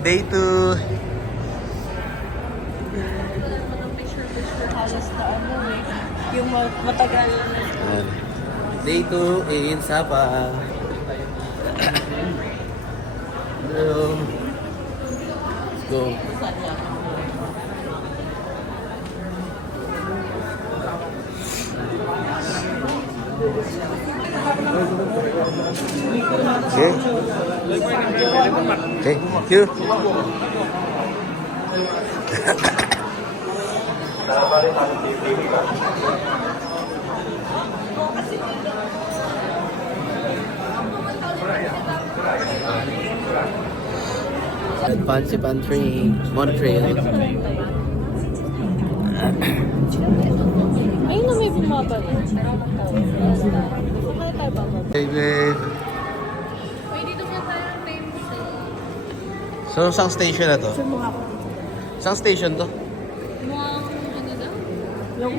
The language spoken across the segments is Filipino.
Day 2. Halos na ano eh. Yung matagal na. Day 2 in Sapa. Hello. Let's go. Okay. Okay, thank you. Pansipan train, monotrail. Ayun na may bumabag. Hey, babe. Uy, dito pa tayo ng time So, saan station na to? sa mukha ko. Saan station to? Mukhang ano daw? Long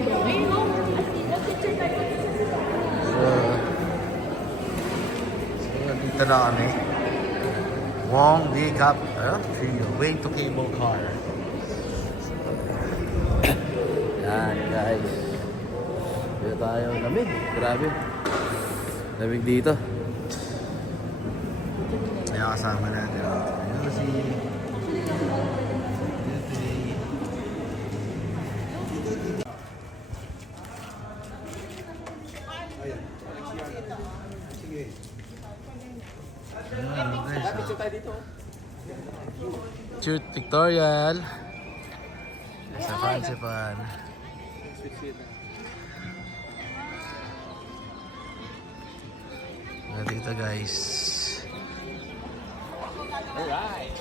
So, dito na kami. Wong Wake Up Way to Cable Car. Yan guys. Dito tayo. Lamig. Grabe. Lamig dito. Ayan kasama natin. Ayan si... Truth Victorial. Sa Pansipan. Dito guys. Alright.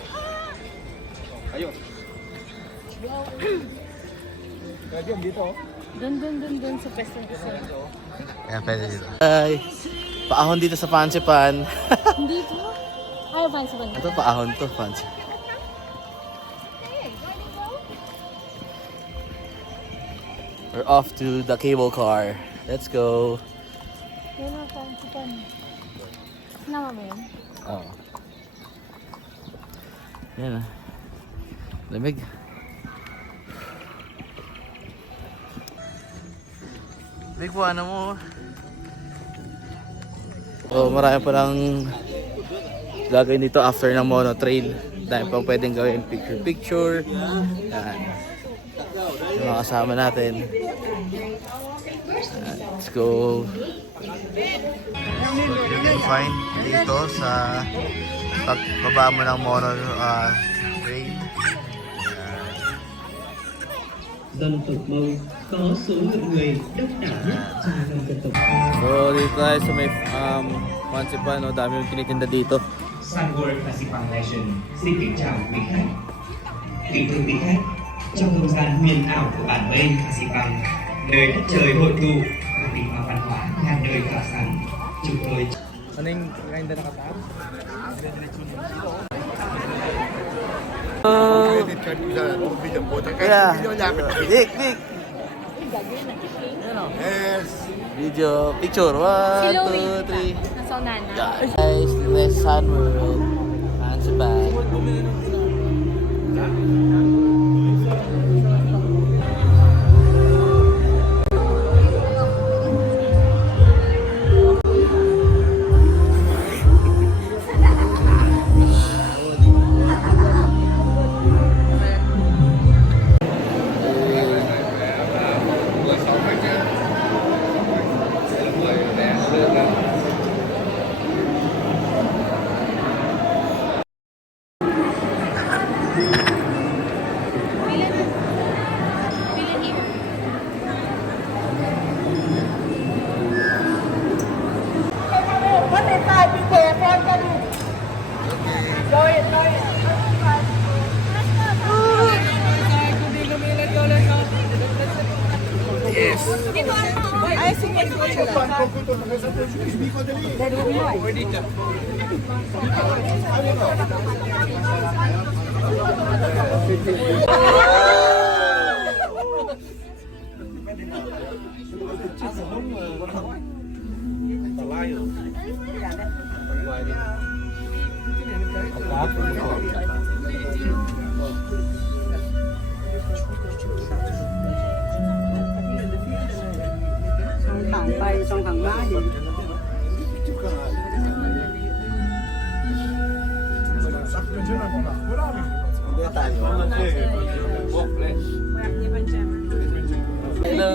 Ayun. Pwede yung dito. Dun sa pwesto isa. Ayan, pwede dito. Ay, paahon dito sa Pansipan. Hindi po. Ay, fancy ba? Ito paahon to, Pansipan. We're off to the cable car. Let's go. Yan na, fancy pa. Sinama mo yun? Oo. Yan ah. Lamig. Lamig po, ano mo? So, marami pa lang gagawin dito after ng monotrail. Dahil pa pwedeng gawin picture-picture. Yan. Yung mga kasama natin. Let's go. You can find dito sa pagbaba mo ng mono train. Có số lượng người đông đảo nhất trong dòng dân tộc. So dito tayo sa may Pansipan, no? Dami yung tinitinda dito. Sunworld Pansipan Legend xin kính chào quý khách. Kính thưa quý khách, trong không gian huyền ảo của bản mây Pansipan, nơi đất trời hội tụ và tinh hoa văn hóa ngàn đời tỏa sáng, chúng tôi Ano yung ganda nakataas? Credit card ko sa video po. Yeah. Video niya. Dick. Yes. Video, picture. 1, 2, 3. Nasa unahan na. Guys, West Sun World. Pansipan. Ay, sige. Hello.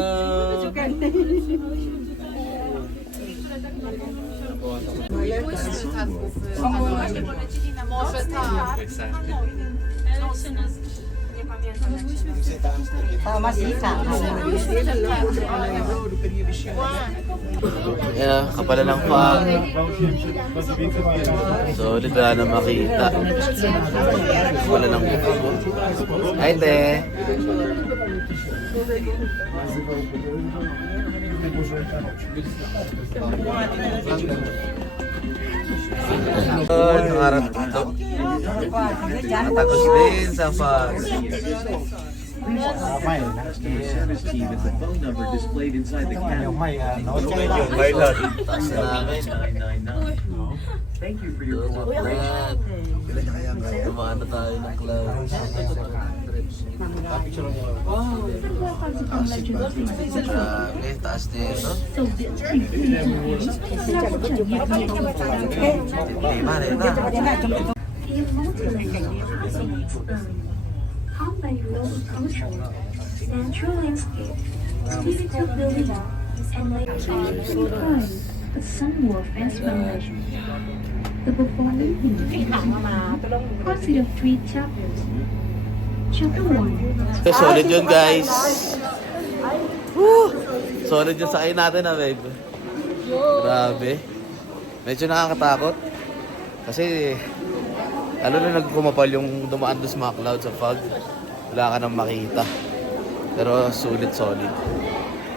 Może tak. Yeah, kapala ng fog. So, ulit wala na makita. Kapala ng fog. Hi, te. Oh, nangarap ito. Matagos din sa fog. Taas na namin. Tumaan na tayo ng cloud. Grabe, taas dito. Lima rin na. Home by roller coaster, natural landscape, typical building and a sunroof and splash. The performance consists of 3 chapters. Chapter 1. Solid yun, guys. Woo! Solid yun sa kain natin, babe. Grabe. Medyo nakakatakot. Kasi, lalo na nagkumapal yung dumaan doon sa mga clouds sa fog. Wala ka nang makita. Pero solid.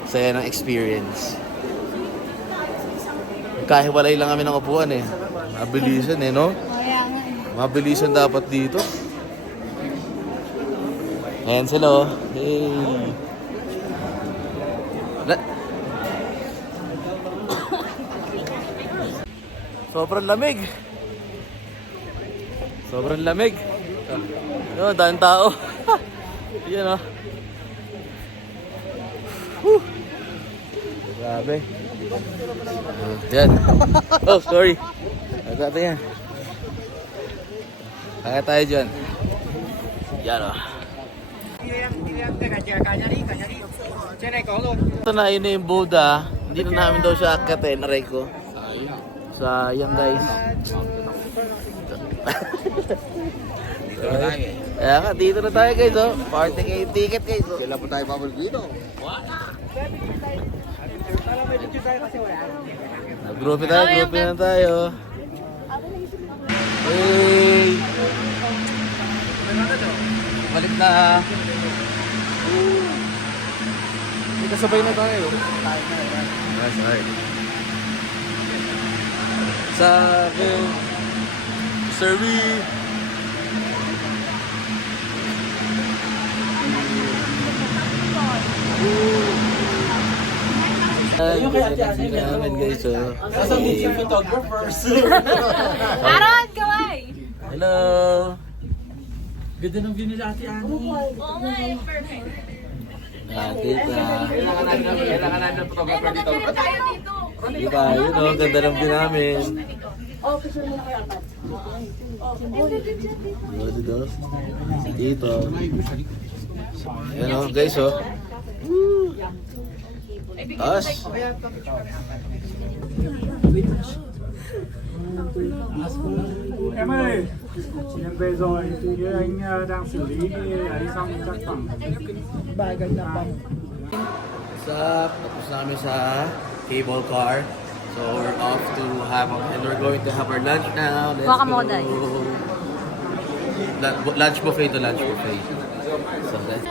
Saya ng experience. Kahiwalay lang kami ng upuan eh. Mabilisan eh, no? Kaya nga eh. Mabilisan dapat dito. Ayan sila oh. Hey. Sobrang lamig. Sobrang lamig. Yun, daming tao. Yan oh. Whew. Grabe. Yan. Oh, sorry. Ano natin yan? Kaya tayo dyan. Yan oh. Ito na, yun na yung Buddha. Hindi na namin daw siya akyatin, aray ko. Sayang guys. Kaya nga, dito na tayo guys oh. Party kayo ticket guys oh. Kailan po tayo babalik dito? Grupi na tayo. Hey! Balik na. May kasabay na tayo. That's right. Sa akin, Siri. Yung namin guys oh. Aron, kaway! Hello! Oo nga eh, perfect. Tita. Kailangan natin ng photographer dito. Tayo dito. Diba, yun o, ganda ng view namin. Dito. Dito. Yan o, guys o. Taas. Em ơi, em về rồi thì anh đang xử lý ấy xong chắc khoảng vài gần là bằng. What's up? Tapos namin sa cable car. So we're off to have, and we're going to have our lunch now. Let's Guacamole. go. Lunch buffet to lunch buffet. So that's...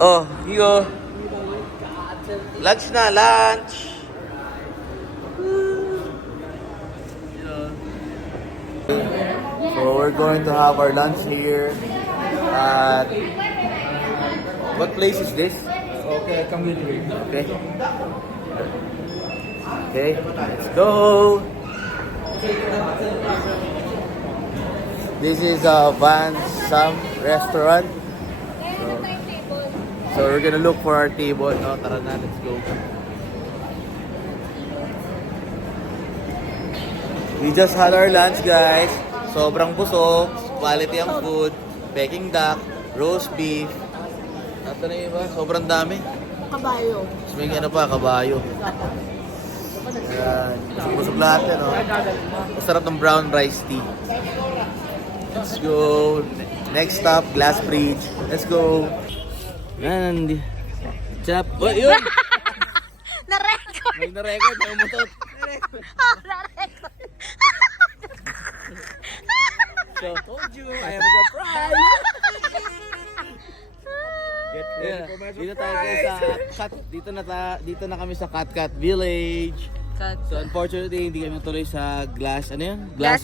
Oh, here you go. Lunch na, lunch! So we're going to have our lunch here at... What place is this? Okay, come with me. Okay. Okay, let's go. This is Van Sam restaurant. So we're gonna look for our table. No, tara na, let's go. We just had our lunch, guys. Sobrang busog. quality ang food, Peking duck, roast beef. At ano yung iba? Sobrang dami. Kabayo. Tapos may ano pa, kabayo. Ayan. Busog lahat yan, oh. Masarap ng brown rice tea. Let's go. Next stop, Glass Bridge. Let's go. Yan. Chap. Oh, yun! Na-record! May na-record. May umutot. Oh, na-record! So, told you, I have a surprise. Yeah. Dito tayo guys sa Cat. Dito na kami sa Cat Village. So unfortunately, hindi kami natuloy sa Glass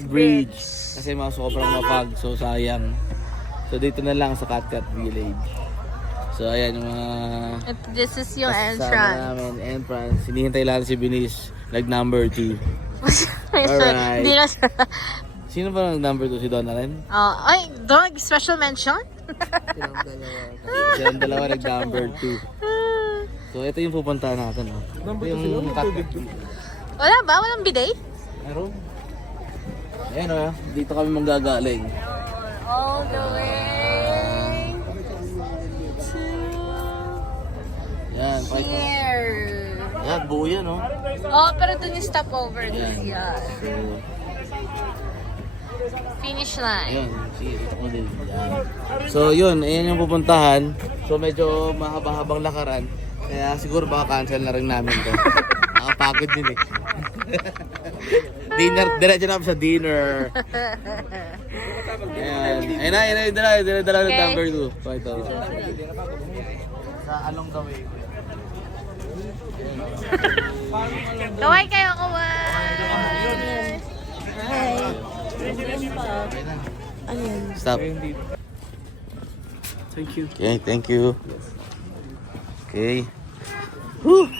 Bridge. Kasi mga sobrang mapag, so sayang. So dito na lang sa Cat Village. So ayan yung mga This is yung kasama entrance. namin, entrance. Hinihintay lang si Binis, nag number 2. Alright. Hindi na siya. Sino ba nag number 2? Si Donna rin? Ay, dog, special mention? Silang dalawa nag number 2. So ito yung pupuntahan natin. Ito yung Cat. Wala ba? Walang bidet? Meron. Ayan o, dito kami manggagaling. All the way to Yan, here. Yan, buo yan o. Oh, pero dun yung stopover. Ayan. Yeah. Finish line. Ayan, sige, dito ko din. Yan. So yun, ayan yung pupuntahan. So medyo mahaba-habang lakaran. Kaya siguro baka cancel na rin namin to. Nakapagod din eh. Dinner, diretso na sa dinner. Ayan. Ayun na, dala ng number 2. So ito. Sa along the way. Kaway kayo, kaway! Hi! Stop. Thank you. Okay, thank you. Okay. Whew.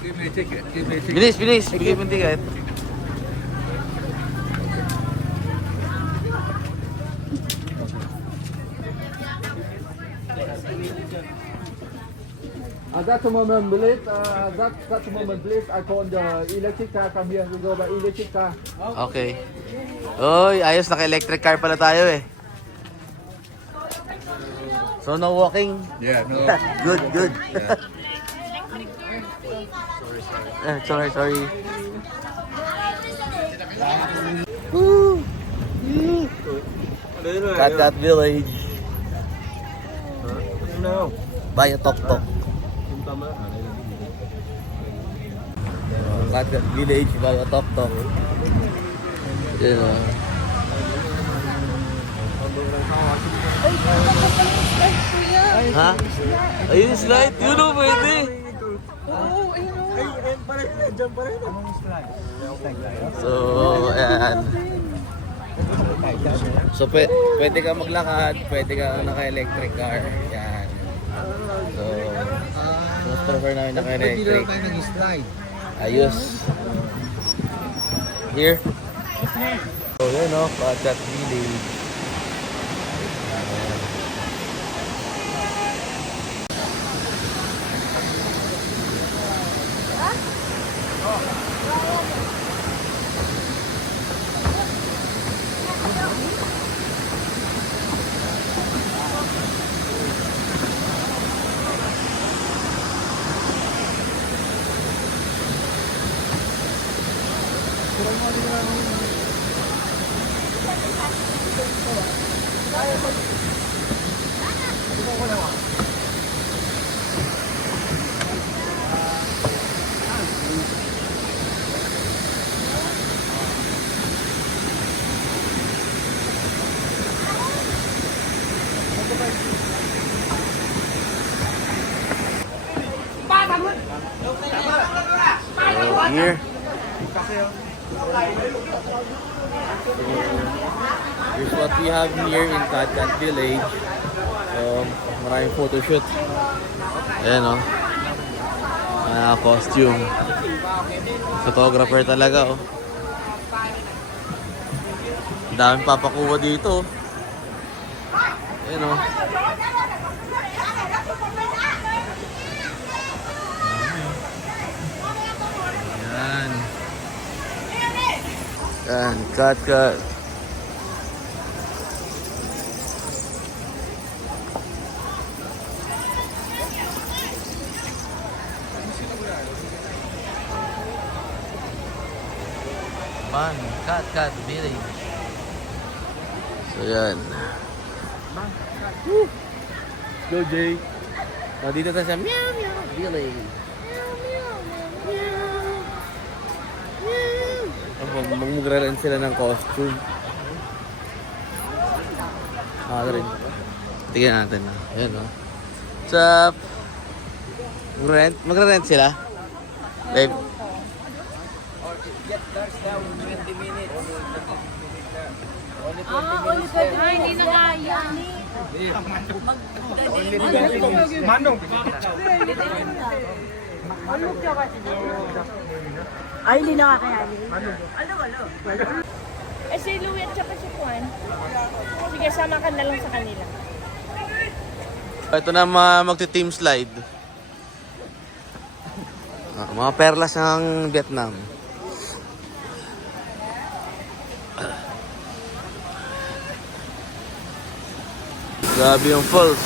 Give me a ticket. Give me a ticket. Bilis. Bigay mo yung ticket. That's a moment, please. That's a moment, please. I call the electric car. Come here. We go by electric car. Okay. Oy, ayos. Naka-electric car pala tayo eh. So, no walking? Yeah, no. Good. Sorry. Woo! Cat Village. No. Buy a tok-tok. Cat Village, buy a tok-tok. Yan o. Ha? Ayun yung slide. Yun o, pwede. So, ayan. So, pwede ka maglakad, pwede ka naka-electric car. Yan. So, mas prefer namin naka-electric. Ayos. Here. So, yun o, Cat Village. So, here. Here's what we have here in Cat Village. Maraming photoshoot. Ayan o. Costume. Photographer talaga o. Ang daming papakuha dito. Ayan o. Ayan. Yan, cut. Man, cut, village. So yan. Woo! Go, Jay. O, dito tayo sa meow meow village. Magmugraran sila ng costume. Rin. Tingnan natin na. Ayan o. What's up? Magra-rent sila? Babe? Hindi na kaya. Manong. Ay, hindi na kakayanin. Eh, si Louie at saka si Juan. Sige, sama ka na lang sa kanila. Ito na magti-team slide. Mga perlas ng Vietnam. Grabe yung falls.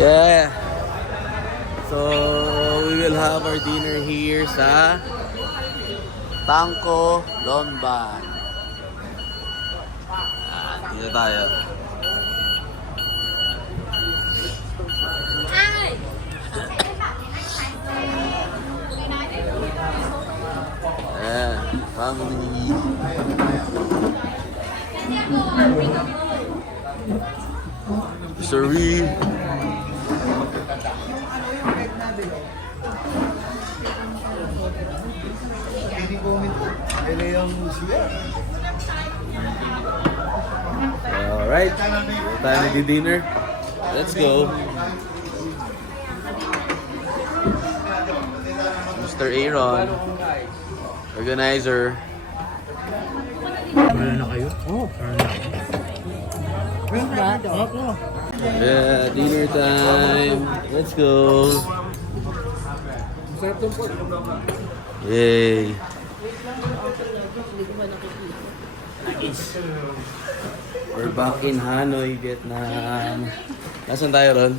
Yeah. So we will have our dinner here sa Tangko Lonban. Dito tayo. Ayan, family. Sorry. Alright, tayo nag-dinner. Let's go. Mr. Aaron, organizer. Ano na kayo? Oo. Yeah, dinner time. Let's go. Yay. We're back in Hanoi, Vietnam. Nasaan tayo ron?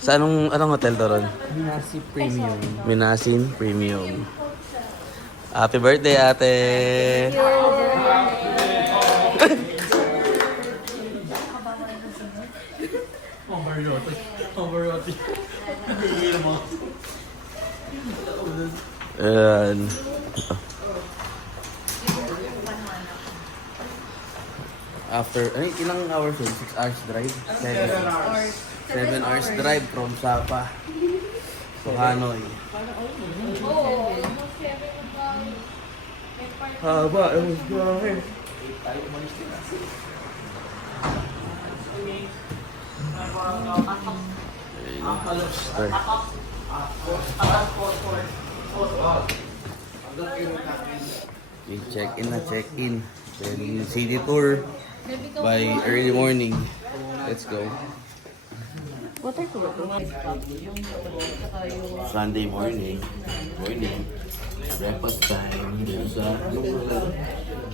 Sa anong hotel to ron? Minasi Premium. Minasin Premium. Happy birthday, ate! Ayan. After, ilang hours yun? 6 hours drive? 7 hours drive from Sapa to Hanoi. Haba, it was good. Check-in na check-in. Then city tour. by early morning. Let's go. Sunday morning. Breakfast time. Dito sa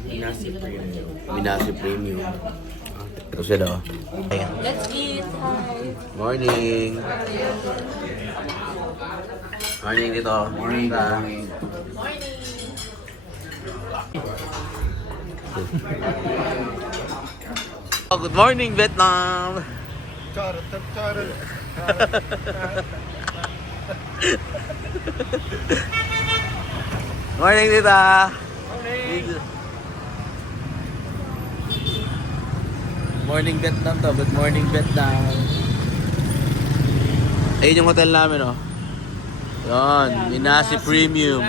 Minasi Premium. Ito sila. Ayan. Let's eat. Hi. Morning. Morning dito. Morning. Oh, good morning, Vietnam. Morning, Tita. Morning, Vietnam to. Good morning, Vietnam. Ayun yung hotel namin, oh. Yan, Minasi Premium.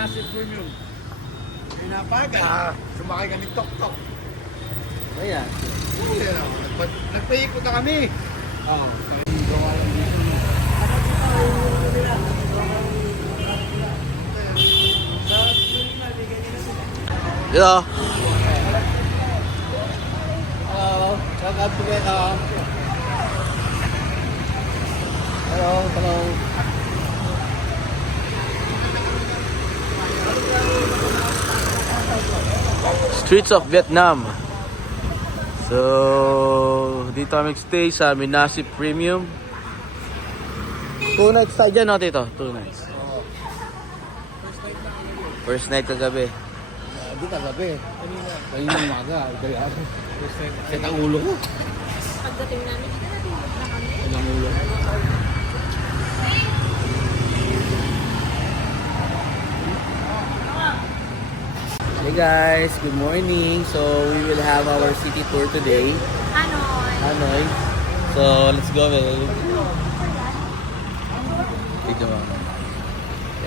Sumakay ka ni Tok-Tok. Ayan. Nagpaikot na kami. Oo. Dito. Hello. Welcome to Vietnam. Hello. Streets of Vietnam. So, dito kami stay sa Minasi Premium. 2 nights tayo dyan, no, Tito? 2 nights. First night kagabi. Hindi kagabi. Kanina umaga. Set ang ulo ko. Pagdating namin, na kami. Ang ulo. Hey guys, good morning. So, we will have our city tour today. Hanoi. So, let's go, babe. Dito mo.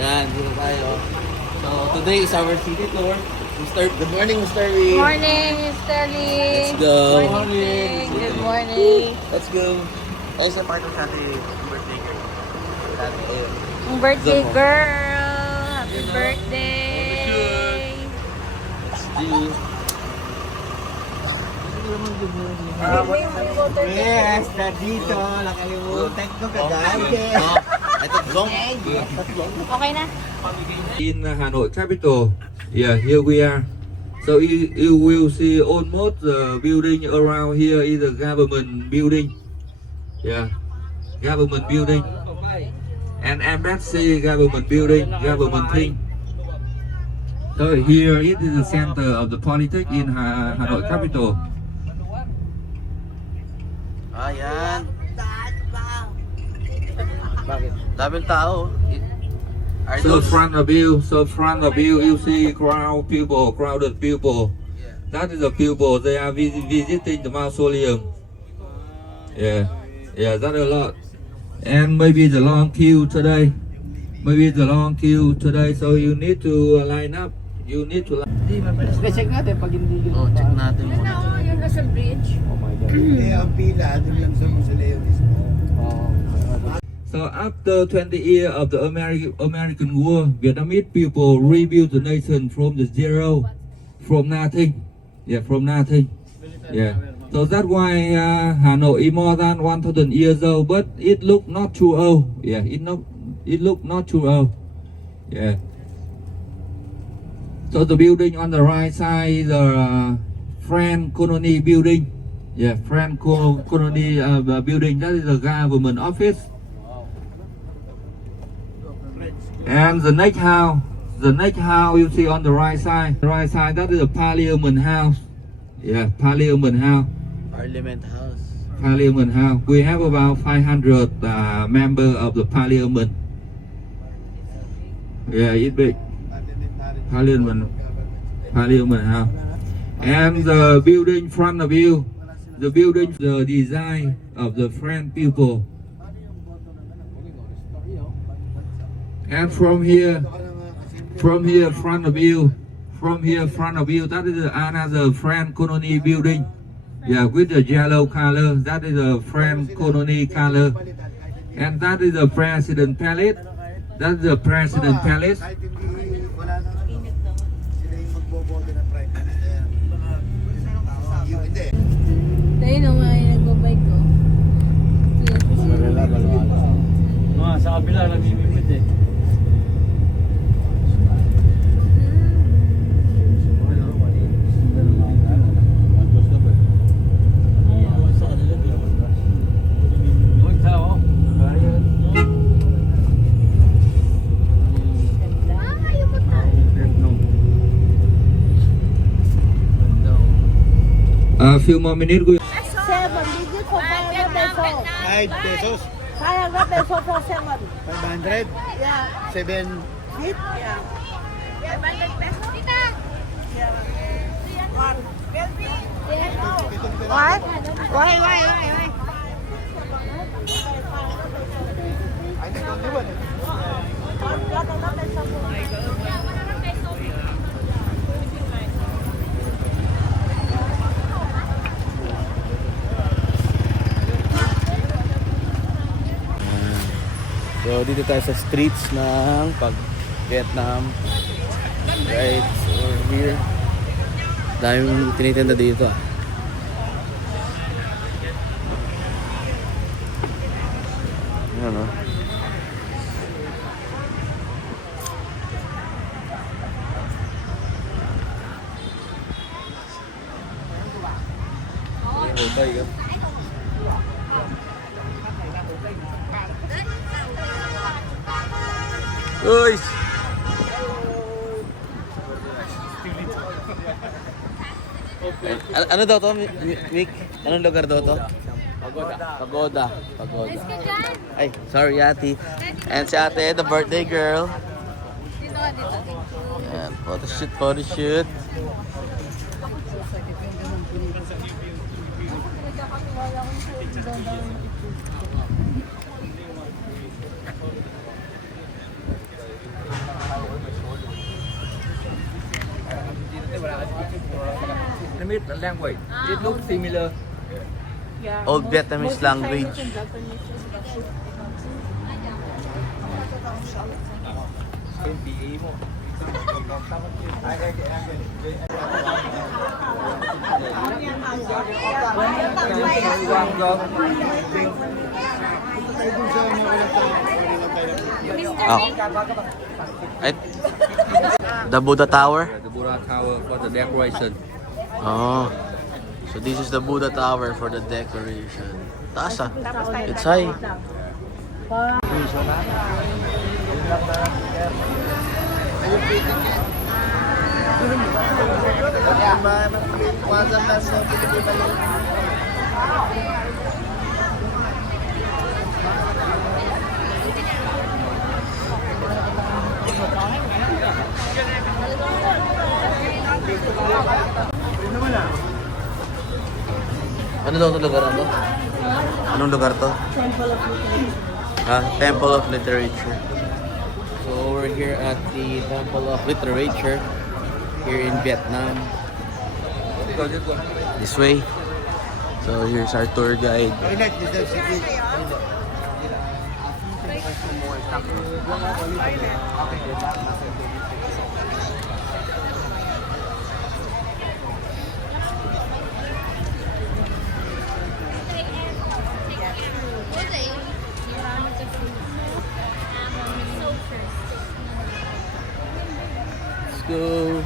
Yan, dito tayo. So, today is our city tour. Good morning, Mr. Lee. Morning, Mr. Lee. Let's go. Morning. Good morning. Let's go. Ay, sa part of natin, birthday girl. Birthday Zoom mo. girl. Happy birthday. Yes, dito. Nakalimutan ko kagabi. Ito, Zong. Okay na? In Hanoi capital. Yeah, here we are. So you will see almost the building around here is a government building. Yeah, government building. And embassy government building, government thing. So here it is the center of the politics in Hanoi capital. Ayan. Bakit? Daming tao. Are So those... front of you, you see crowded people. That is the people. They are visiting the mausoleum. Yeah, that's a lot. And maybe the long queue today. So you need to line up. Check natin pag hindi. Oh, check natin muna. Oo, yung nasa bridge. Ang pila, doon lang sa Museo mismo. So after 20 years of the American War, Vietnamese people rebuilt the nation from the zero, from nothing. Yeah, from nothing. Yeah. So that's why Hanoi is more than 1,000 years old, but it look not too old. Yeah, it look not too old. Yeah. So the building on the right side is the French colony building. Yeah, French colony building. That is the government office. And the next house you see on the right side. That is the Parliament House. Yeah, Parliament House. Parliament House. We have about 500 members of the Parliament. Yeah, it's big. Parliament House. And the building front of you, the design of the French people. And from here, front of you, that is another French colony building. Yeah, with the yellow color, that is a French colony color. And that is the President Palace. That's the President Palace. Kahit hindi, wala na. Sila yung magboboto ng prime minister. Yung hindi. A few more minutes. Seven, did you for 500 pesos? 5 pesos. 500 pesos for 7. 500. Yeah. 7. Yeah. 500 pesos? What? Why? So dito tayo sa streets ng Vietnam. Right over here. Daming tinitinda dito ah. Ayan oh. Hồ Tây cơ. Ơi. Ano daw to, Mick? Anong lugar daw to? Pagoda. Ay, sorry ate. And si ate, the birthday girl. Ayan, photoshoot. Vietnamese language. It looks similar. Old Vietnamese language. Ay, the Buddha Tower. The Buddha Tower for the decoration. Oh, so this is the Buddha Tower for the decoration. Taas ah. It's high. Ano daw ito lugar to? Anong lugar to? Temple of Literature. So we're here at the Temple of Literature here in Vietnam. This way. So here's our tour guide. Let's go.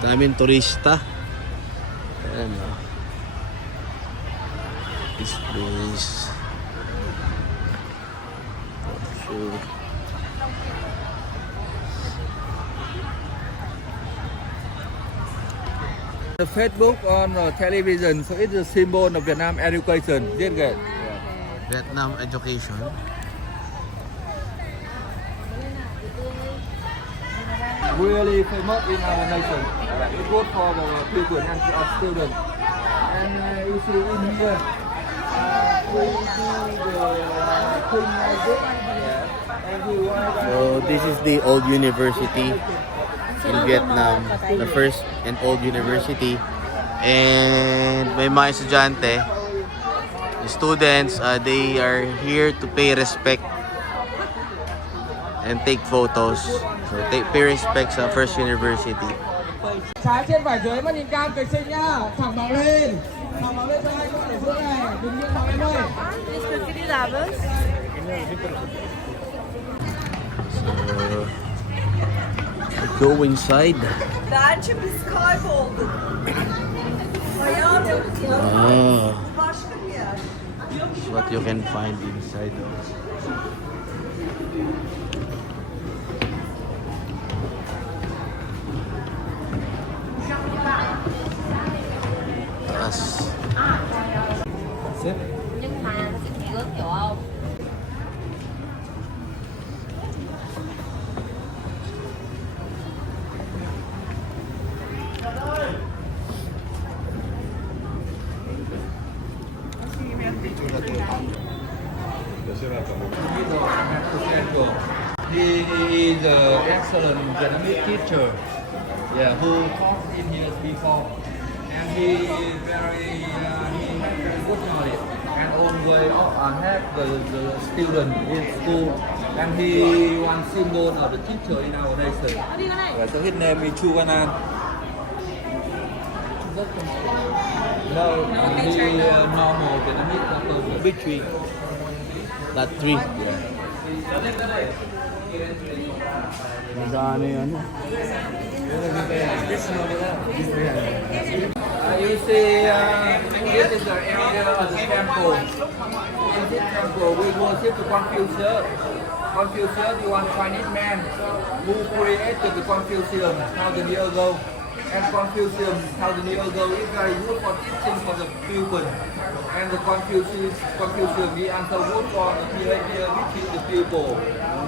Daming turista. Ayan o. This place. Sure. The Facebook on television, so it's a symbol of Vietnam education. Rất good. Vietnam education. Really famous in our nation. It's good for the people and the students. And you see in here, we see the thing like this. So this is the old university in Vietnam, the first and old university. And may mga estudyante, the students, they are here to pay respect and take photos. So pay respect sa First University. Trái trên phải dưới mà nhìn cam cực xinh nhá. Thẳng bảo lên cho hai con ở giữa này. Đừng nghiêng vào em ơi. So go inside. Bence biz kaybolduk. Hayal yok. Ah, Başka bir yer. this is what you can find inside. excellent Vietnamese teacher. Yeah, who taught in here before, and he is he had very good knowledge, and always have the student in school, and he one symbol of the teacher in our nation. Yeah, so his name is Chu Van An. No, he normal Vietnamese couple between. Not 3. Magkano yan? You see, this is the area of the temple. In this temple, we worship the Confucius. Confucius is one Chinese man who created the Confucius 1,000 years ago. And Confucius 1,000 years ago is very good for teaching for the pupil. And the Confucius he also good for the behavior between the people.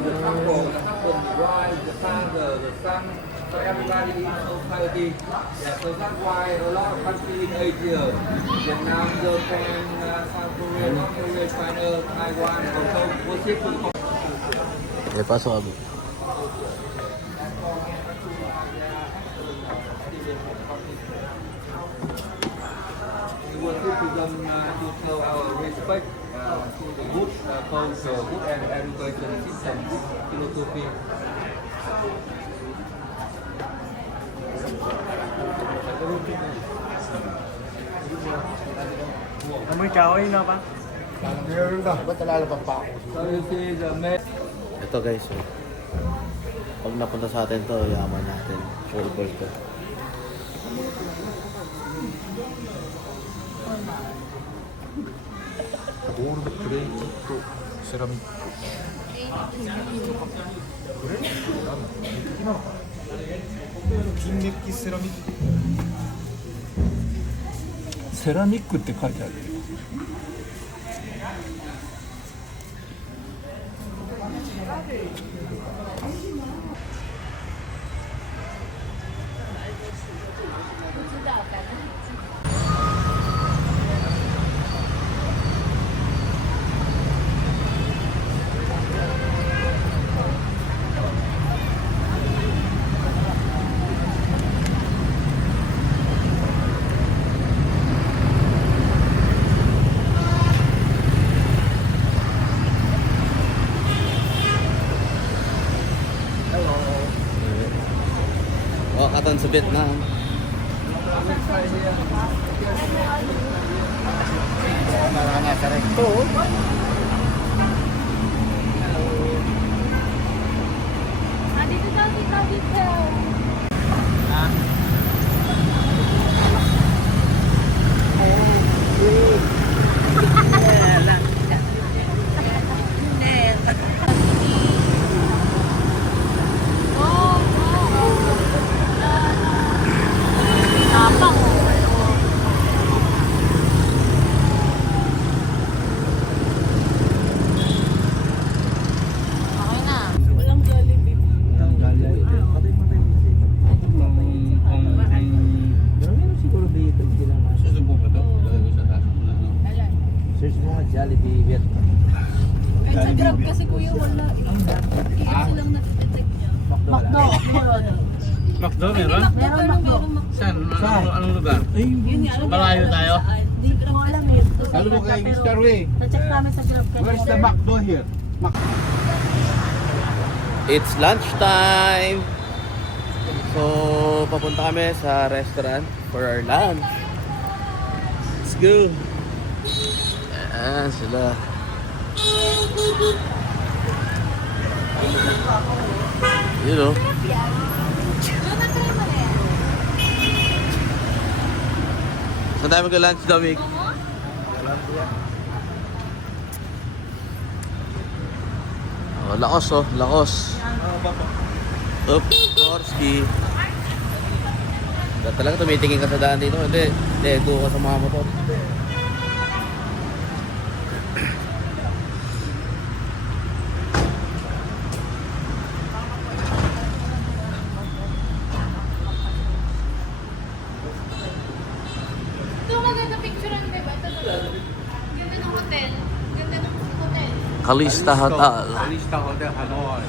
The couple, the husband, the wife, the father, the son, so everybody in the society. Yeah, so that's why a lot of countries in Asia, Vietnam, Japan, South Korea, North Korea, China, Taiwan, also worship the Confucius. May pasok ako. We worship them to show our respect to the good culture, good and education system, philosophy. Amoy kahoy na ba? So you see the main. Ito guys, so, pag napunta sa atin to, yaman natin. Sure to. 세라믹って書いてある。Katan sa Vietnam. Marana ka rin. Dito daw, dito. Search mo nga Jollibee Vietnam. Kahit sa Grab kasi kuya wala. KFC lang natititake niya. Macdo. Macdo meron? Meron Macdo. Saan? Anong lugar? Yun nga, alam Malayo tayo? Di Grab kasi. Alam mo kay Mr. Way, Na-check namin sa Grab. where's the McDo here? It's lunchtime. So, papunta kami sa restaurant for our lunch. Let's go. Ayan sila. You know. Saan tayo mag-lunch, Dominic? Oh, lakos oh, lakos. Up, Torski. Talaga tumitingin ka sa daan dito. Hindi, doon ka sa mga motor. Ito maganda picture ang diba? Ito ganda ng hotel. Ganda ng hotel. Kalista Hotel. Kalista Hotel Hanoi.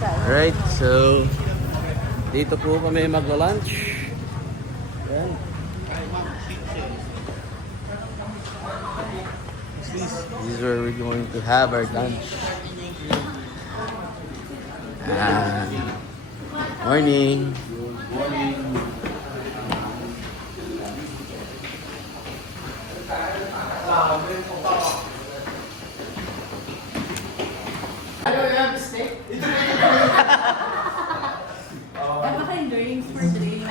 Alright, so dito po kami magla-lunch. Ayan. This is where we're going to have our lunch. Morning. Dapat kayong drinks for drinks.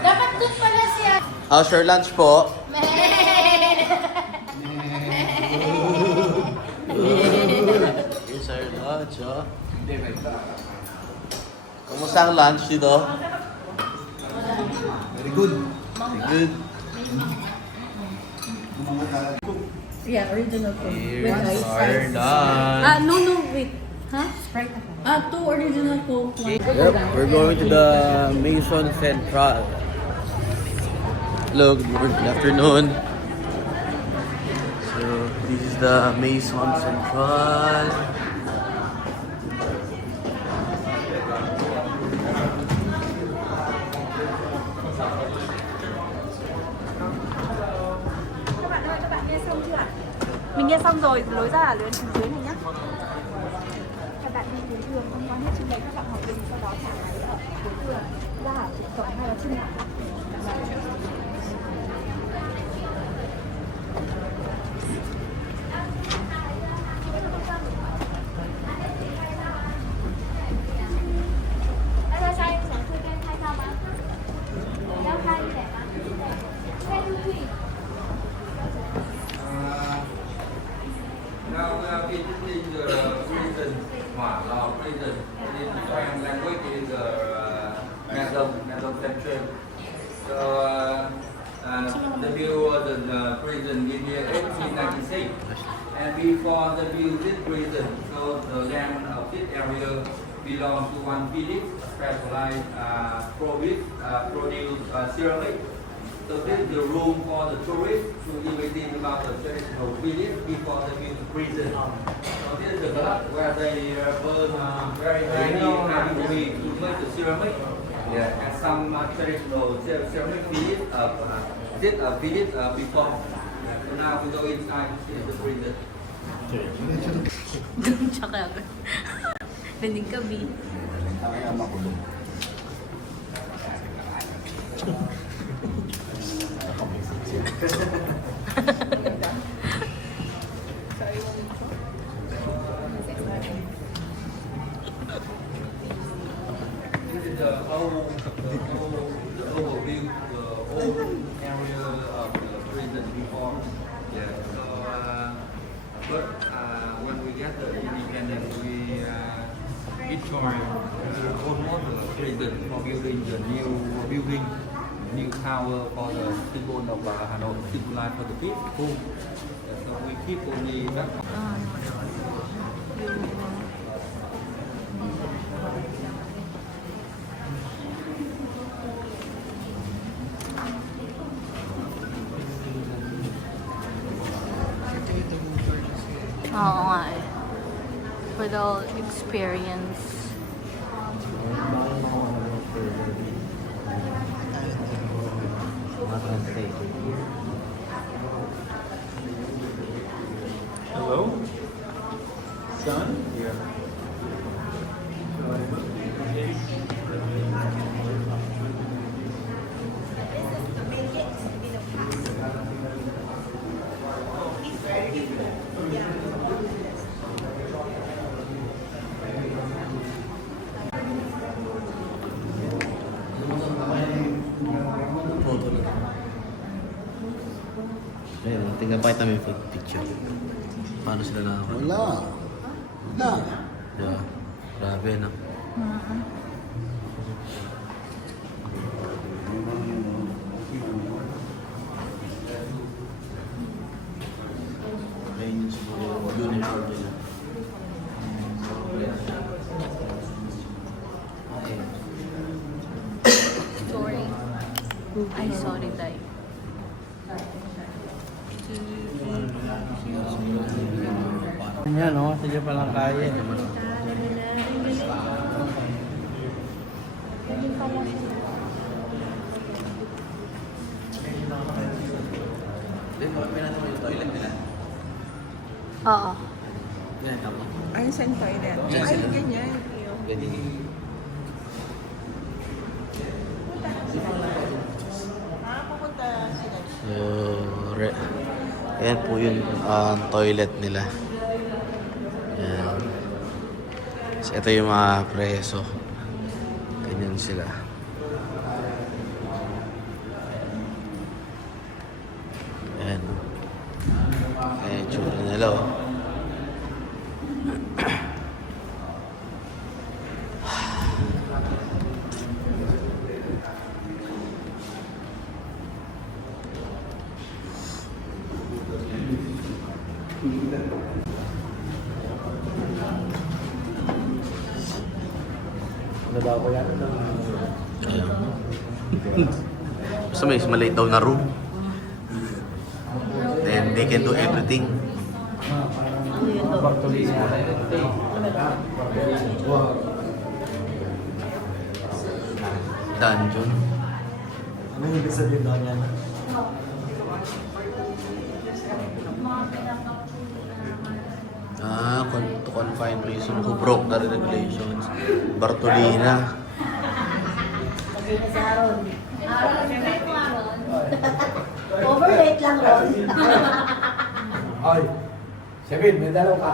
Dapat doon pala siya. How's your lunch po? Here's our lunch, oh. Kumusta ang lunch dito? Very good. Very good. Yeah, original Coke. Here's our lunch. No, wait. Huh? Sprite ako. 2 original Coke. Yep, we're going to the Maison Central. Hello, good afternoon. So, this is the Maison Central. Mình nghe xong rồi, lối ra là lối dưới này nhá. Các bạn đi đến đường không có hết trên đấy, các bạn học bình sau đó thả máy ở cuối đường ra ở cổng hay là trên nào. Now we are visiting the prison, Hỏa Lò prison. In Korean language is Nadong Central. So the view of the prison in year 1896. And before the view this prison, so the land of this area belongs to one village specialized produce ceramic. So this is the room for the tourists to imitate about the traditional village before they build the prison. So this is the block where they burn very heavy way to make the ceramic. Yeah, and some traditional ceramic village this village before. So now we go inside to see the prison. Tsaka agad. Nanding kami. This is the overview, the whole area of the prison before. Yeah. So, but when we get the independence, we destroy almost the prison for building the new tower for the symbol of Hanoi, symbolize for the people. So we keep only that. Oo nga eh. For the experience. Hello? Son? Yeah. Ayun, tingnan pa kita may picture. Paano sila nakakita? Wala. Wala. Yeah. Grabe, no? Ayun yung siguro uniform nila. Okay. Story. Ay, sorry, Tay. Yan, no? Sige palang kaya. Oo. Yan, tama. Ay, saan toilet? Ay, ganyan. Ganyan. Ayan po yung toilet nila. Ayan. So, ito yung mga preso. Ganyan sila. Ayan. Ayan yung tsura nila, oh. Basta may maliit daw na room. Then they can do everything. Dungeon. Ano yung ibig sabihin daw niyan? To confine prison who broke the regulations. Bartolina. Overrate lang, Ron. Ay, Kevin, may dalaw ka.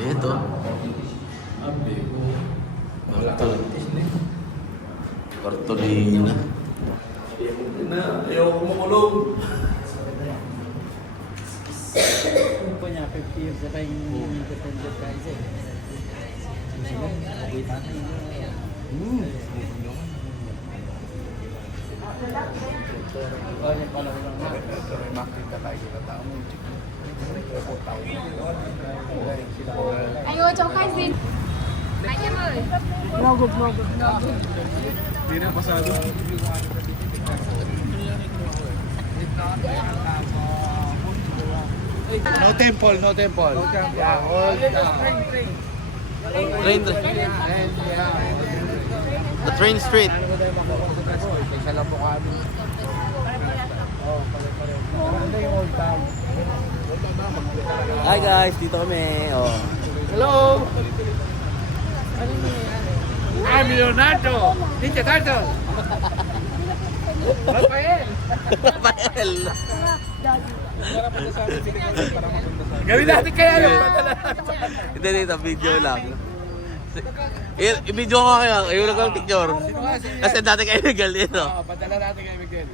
Ito. Bartolina. Ayaw ko makulong. Ano po niya, 50 years na tayong independent guys eh. Ayo, cho khách gì? Anh em ơi. No temple, no temple. Yeah, all Train. The train street. Isa lang po kami. Hi guys, dito kami. Oh. Hello! I'm Leonardo! Ninja Turtle! Rafael! Rafael. Gawin natin kaya yung Hindi, dito, video lang. I-video ko kaya, ayaw lang ng picture. Kasi dati kayo nagal dito. padala natin kay Miguel.